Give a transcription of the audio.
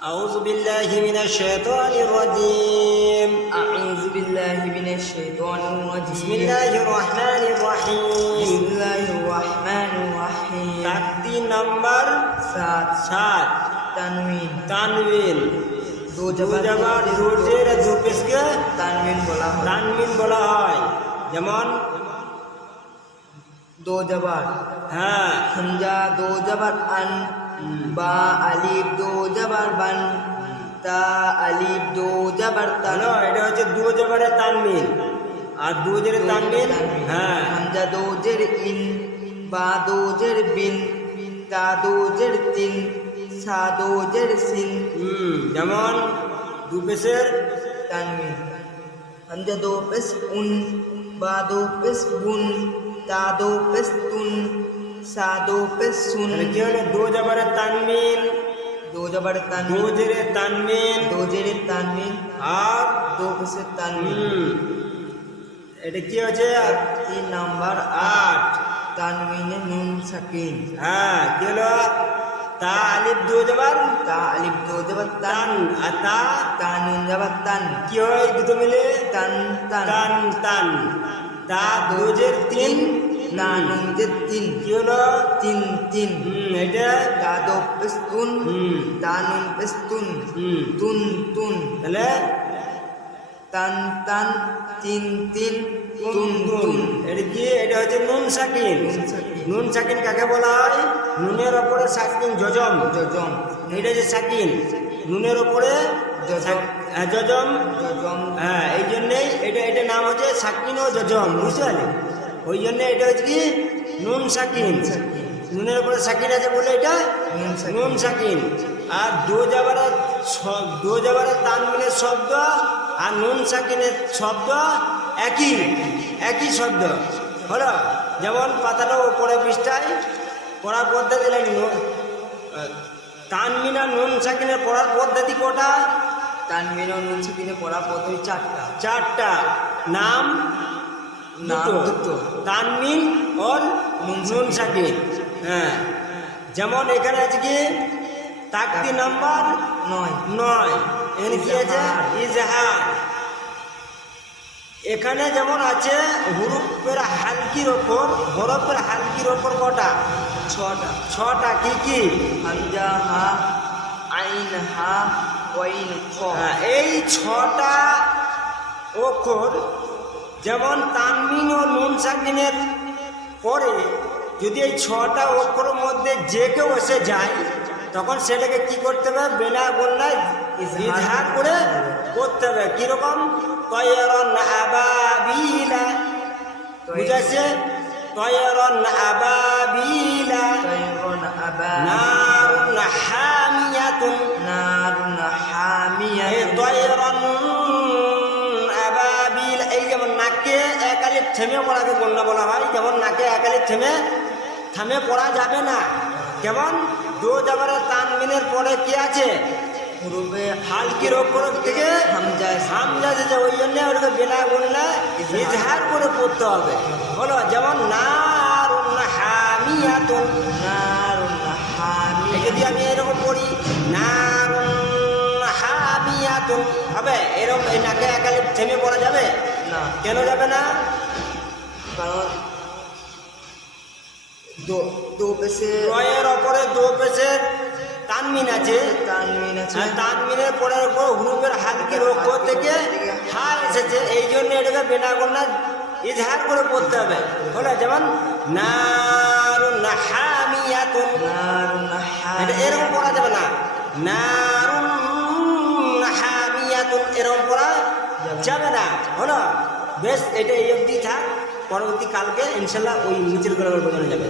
أعوذ بالله من الشيطان الرجيم أعوذ بالله من الشيطان الرجيم بسم الله الرحمن بسم الرحيم الله الرحمن الرحيم তাকতি number সাত সাত তানবিন তানবিন দো দু জবর জবর রোজের দু পেশকে তানবিন বলা হয় তানবিন বলা হয় যেমন দো জবর হ্যাঁ হামজা দো জবর আন বা আলিফ দো জবর বান। তা আলিফ দো জবর তান। হ্যালো এটা হচ্ছে দু জবরের তানবিন আর দু জের তানবিন হ্যাঁ। হামজা দো জের ইন বা দো জের বিন তা দো জের তিন সা দো জের সিন। যেমন দু পেশের তানবিন হামজা দো পেশ উন বা দো পেশ বুন তা দো পেশ তুন। সা দো পেশ সুন তাহলে কি হলো দু জবরের তানবিন দো জবর দু তানবিন জের তানবিন দো জেরের তানবিন আর দো পেশের তানবিন হুম এটা কি হচ্ছে তিন নাম্বার আট তানবিনে নুন সাকিন হ্যাঁ কি হলো তা আলিফ দু জবর তা আলিফ দো জবর তান তান আর তা তা নুন জবর তান কি হয় দুটো মিলে তান তান তান তান তা দুজের তিন নুন যে তিন কি হলো? তিন তিন। এটা তা দো পেশ তুন হুম। তা নুন তুন তুন তুন। তাহলে তান তান তিন তিন তুন তুন এটা কি? এটা হচ্ছে নুন সাকিন নুন সাকিন। কাকে বলা হয়? নুনের ওপরে সাকিন জজম যজম। এটা হচ্ছে সাকিন নুনের ওপরে হ্যাঁ, জজম যজম। হ্যাঁ এই জন্যেই এটা এটা নাম হচ্ছে সাকিন ও জজম বুঝতে পারলে? ওই জন্য এটা হচ্ছে কি? নুন সাকিন। নুনের উপরে সাকিন আছে বলে এটা? নুন সাকিন। আর দো যাবারের শ- দো যাবারের তানবিনের শব্দ আর নুন সাকিনের শব্দ একই একই শব্দ। হলো? যেমন পাতাটা ওপরে পৃষ্ঠায় পড়ার পদ্ধতি লাগে তানমিন নুন সাকিনের পড়ার পদ্ধতি কটা? তানবিন ও নুন সাকিনে পড়া পদ্ধতি চারটা। চারটা। নাম দুটো। তানমিন নুন সাকিন হ্যাঁ। যেমন এখানে আছে কি তাকতি নাম্বার নয়। নয়। এখানে কি আছে ইজহার। ইজহার। এখানে যেমন আছে হুরুফের হালকির ওপর হরফের হালকির ওপর কটা? ছটা। ছটা কি কি? হামজা হা আইন হা ওয়াইন হ্যাঁ, এই ছটা অক্ষর যেমন তানমিন ও নুন সাকিনের পরে যদি এই ছটা অক্ষরের মধ্যে যে কেউ এসে যায়, তখন সেটাকে কি করতে হবে? ইজহার ইজহার করে করতে হবে। কীরকম? তয়রন বুঝাচ্ছে তয়রন আবাবিলা। যেমন নাকে একালি থেমে পড়াকে বন্যা বলা হয়। যেমন নাকে একালি থেমে? থামে পড়া যাবে না। কেমন? দো যাবারের তানমিনের পরে কি আছে? হুরুফে হালকির অক্ষর থেকে হামজা হামজা যে ওই জন্য ওটাকে বেলা বললে ইজহার করে পড়তে হবে। হলো যেমন নারুন হামিয়াতুন নারুন হামিয়া যদি আমি এরকম পড়ি নারুন হামিয়াতুন, হবে? এরকম এই নাকে একালে থেমে পড়া যাবে? না। কেন যাবে না? কারণ দো দো পেশে রয়ের ওপরে দো পেশের তানমিন আছে। তানবিন আছে তানমিনের পরের উপর থেকে হা এসেছে। এই জন্য এটাকে বেনা গন্যা ইজহার করে পড়তে হবে। হলো যেমন নারুন হামিয়াতুন। নারুন এটা হামিয়া এরকম পড়া যাবে না। নারুন হামিয়াতুন। এরকম পড়া যাবে না। হলো বেশ এটা এই অবধি থাক পরবর্তী কালকে ইনশাল্লাহ ওই নিচের করে বোঝানো যাবে।